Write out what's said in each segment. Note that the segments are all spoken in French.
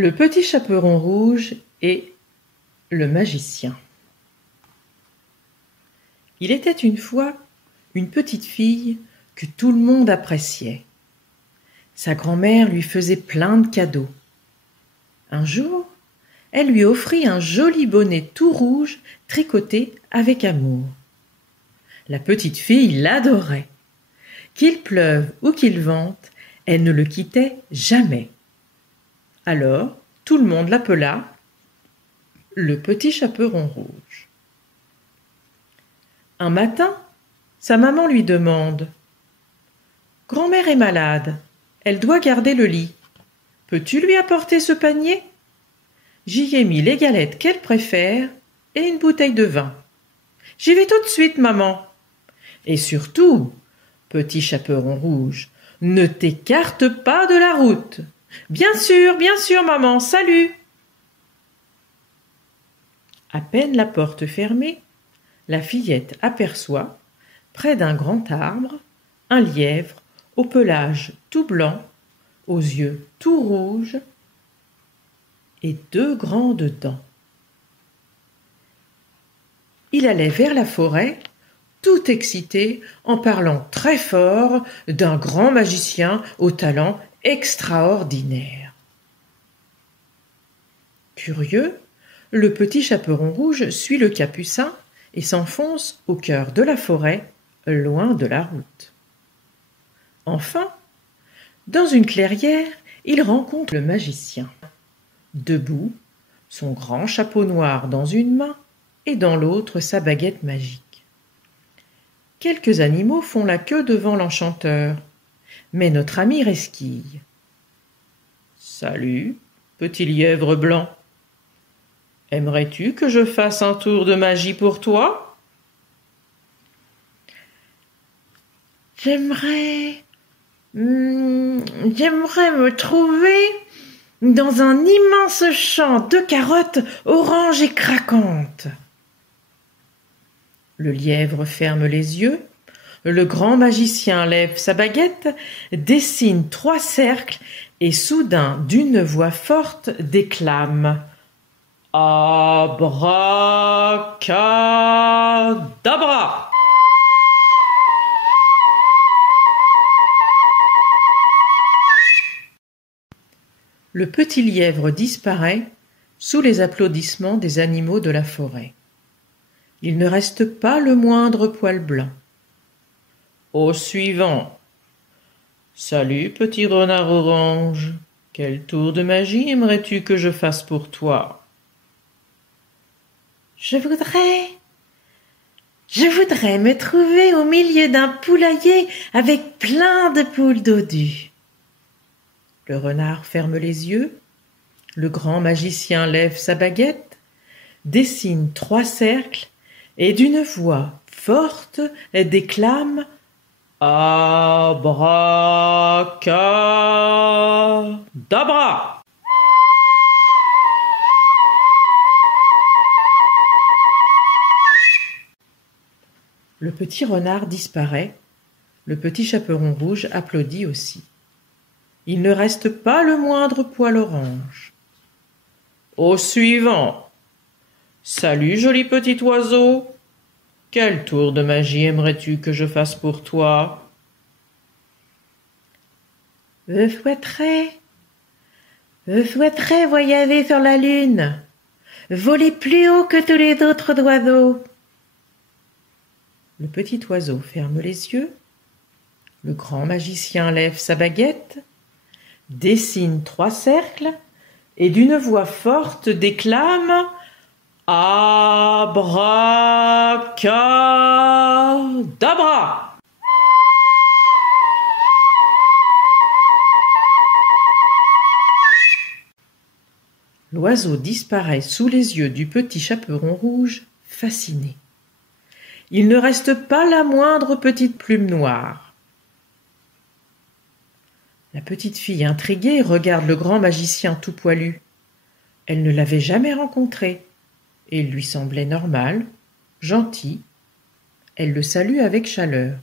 Le petit chaperon rouge et le magicien. Il était une fois une petite fille que tout le monde appréciait. Sa grand-mère lui faisait plein de cadeaux. Un jour, elle lui offrit un joli bonnet tout rouge tricoté avec amour. La petite fille l'adorait. Qu'il pleuve ou qu'il vente, elle ne le quittait jamais. Alors, tout le monde l'appela le petit chaperon rouge. Un matin, sa maman lui demande « Grand-mère est malade, elle doit garder le lit. Peux-tu lui apporter ce panier ? J'y ai mis les galettes qu'elle préfère et une bouteille de vin. J'y vais tout de suite, maman. Et surtout, petit chaperon rouge, ne t'écarte pas de la route. Bien sûr, maman, salut !» À peine la porte fermée, la fillette aperçoit, près d'un grand arbre, un lièvre au pelage tout blanc, aux yeux tout rouges et 2 grandes dents. Il allait vers la forêt, tout excité, en parlant très fort d'un grand magicien au talent extraordinaire. Curieux, le petit chaperon rouge suit le capucin et s'enfonce au cœur de la forêt, loin de la route. Enfin, dans une clairière, il rencontre le magicien. Debout, son grand chapeau noir dans une main et dans l'autre sa baguette magique. Quelques animaux font la queue devant l'enchanteur, mais notre ami resquille. « Salut, petit lièvre blanc. Aimerais-tu que je fasse un tour de magie pour toi ? » J'aimerais me trouver dans un immense champ de carottes oranges et craquantes. Le lièvre ferme les yeux, le grand magicien lève sa baguette, dessine 3 cercles et soudain, d'une voix forte, déclame « Abracadabra !» Le petit lièvre disparaît sous les applaudissements des animaux de la forêt. Il ne reste pas le moindre poil blanc. Au suivant. Salut, petit renard orange. Quel tour de magie aimerais-tu que je fasse pour toi ? Je voudrais me trouver au milieu d'un poulailler avec plein de poules dodues. Le renard ferme les yeux, le grand magicien lève sa baguette, dessine 3 cercles et d'une voix forte déclame « Abracadabra !» Le petit renard disparaît, le petit chaperon rouge applaudit aussi. Il ne reste pas le moindre poil orange. Au suivant. Salut, joli petit oiseau. Quel tour de magie aimerais-tu que je fasse pour toi ? Je souhaiterais voyager sur la lune, voler plus haut que tous les autres oiseaux. Le petit oiseau ferme les yeux, le grand magicien lève sa baguette, dessine 3 cercles et d'une voix forte déclame « Abracadabra !» L'oiseau disparaît sous les yeux du petit chaperon rouge, fasciné. Il ne reste pas la moindre petite plume noire. La petite fille intriguée regarde le grand magicien tout poilu. Elle ne l'avait jamais rencontré, et il lui semblait normal, gentil. Elle le salue avec chaleur.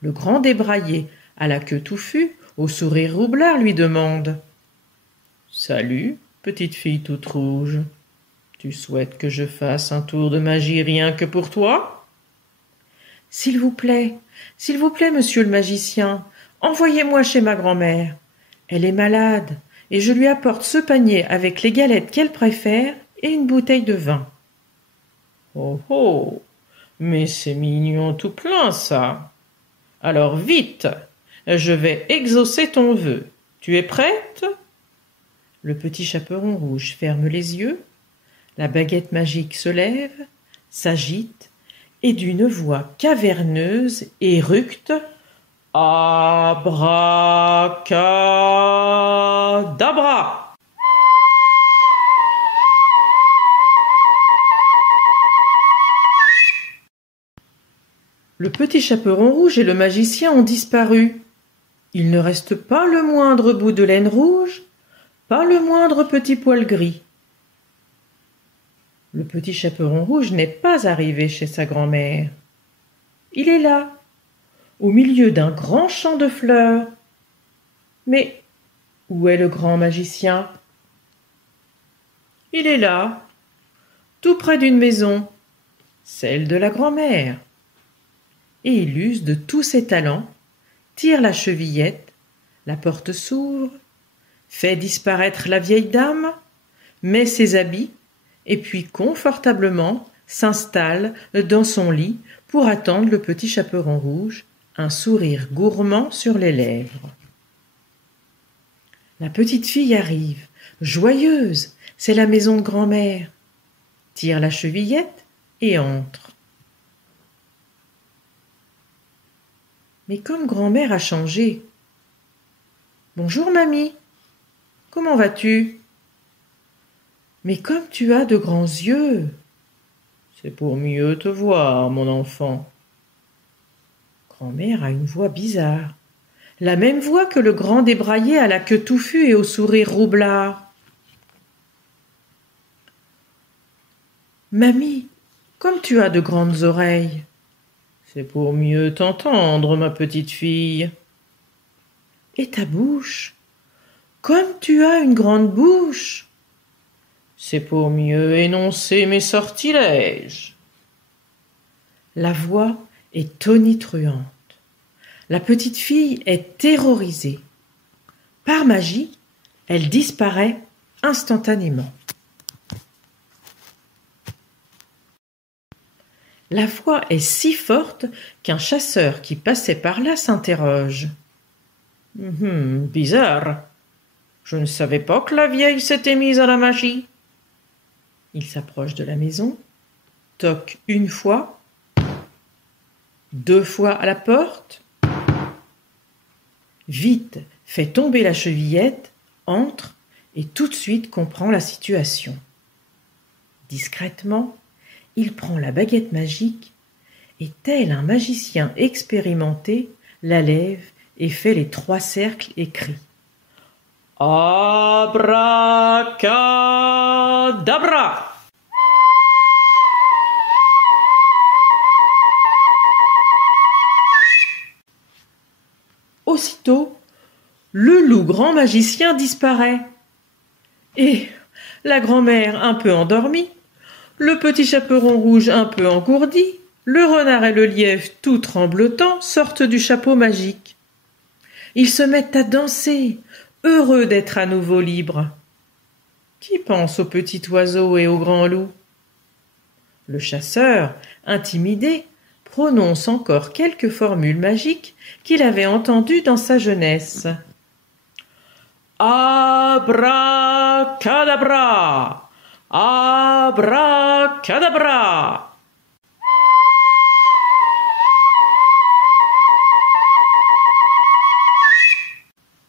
Le grand débraillé, à la queue touffue, au sourire roublard, lui demande Salut, petite fille toute rouge. Tu souhaites que je fasse un tour de magie rien que pour toi? S'il vous plaît, monsieur le magicien, envoyez-moi chez ma grand-mère. Elle est malade, et je lui apporte ce panier avec les galettes qu'elle préfère et une bouteille de vin. Oh oh, mais c'est mignon tout plein, ça. Alors vite, je vais exaucer ton vœu. Tu es prête? Le petit chaperon rouge ferme les yeux, la baguette magique se lève, s'agite, et d'une voix caverneuse éructe « Abracadabra !» Le petit chaperon rouge et le magicien ont disparu. Il ne reste pas le moindre bout de laine rouge, pas le moindre petit poil gris. Le petit chaperon rouge n'est pas arrivé chez sa grand-mère. Il est là, au milieu d'un grand champ de fleurs. Mais où est le grand magicien? Il est là, tout près d'une maison, celle de la grand-mère. Et il use de tous ses talents, tire la chevillette, la porte s'ouvre, fait disparaître la vieille dame, met ses habits, et puis confortablement s'installe dans son lit pour attendre le petit chaperon rouge, un sourire gourmand sur les lèvres. La petite fille arrive, joyeuse, c'est la maison de grand-mère, tire la chevillette et entre. Mais comme grand-mère a changé. « Bonjour, mamie. Comment vas-tu? Mais comme tu as de grands yeux. C'est pour mieux te voir, mon enfant. » Grand-mère a une voix bizarre. La même voix que le grand débraillé à la queue touffue et au sourire roublard. « Mamie, comme tu as de grandes oreilles. » C'est pour mieux t'entendre, ma petite fille. « Et ta bouche, comme tu as une grande bouche. » C'est pour mieux énoncer mes sortilèges. La voix est tonitruante. La petite fille est terrorisée. Par magie, elle disparaît instantanément. La voix est si forte qu'un chasseur qui passait par là s'interroge. « Bizarre. Je ne savais pas que la vieille s'était mise à la magie. » Il s'approche de la maison, toque une fois, 2 fois à la porte. Vite, fait tomber la chevillette, entre et tout de suite comprend la situation. Discrètement, il prend la baguette magique et, tel un magicien expérimenté, la lève et fait les 3 cercles et crie « Abracadabra !» Aussitôt, le loup grand magicien disparaît. Et la grand-mère un peu endormie, le petit chaperon rouge un peu engourdi, le renard et le lièvre tout tremblotants sortent du chapeau magique. Ils se mettent à danser, heureux d'être à nouveau libres. Qui pense au petit oiseau et au grand loup? Le chasseur, intimidé, prononce encore quelques formules magiques qu'il avait entendues dans sa jeunesse. Abracadabra! Abracadabra!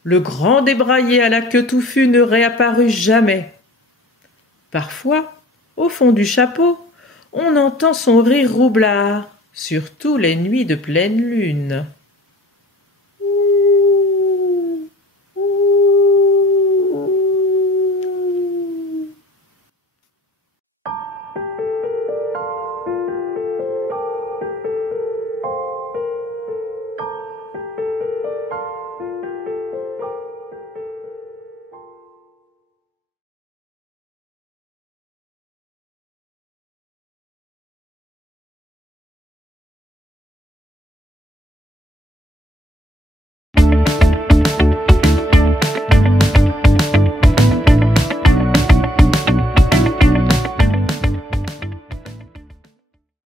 Le grand débraillé à la queue touffue ne réapparut jamais. Parfois, au fond du chapeau, on entend son rire roublard, surtout les nuits de pleine lune.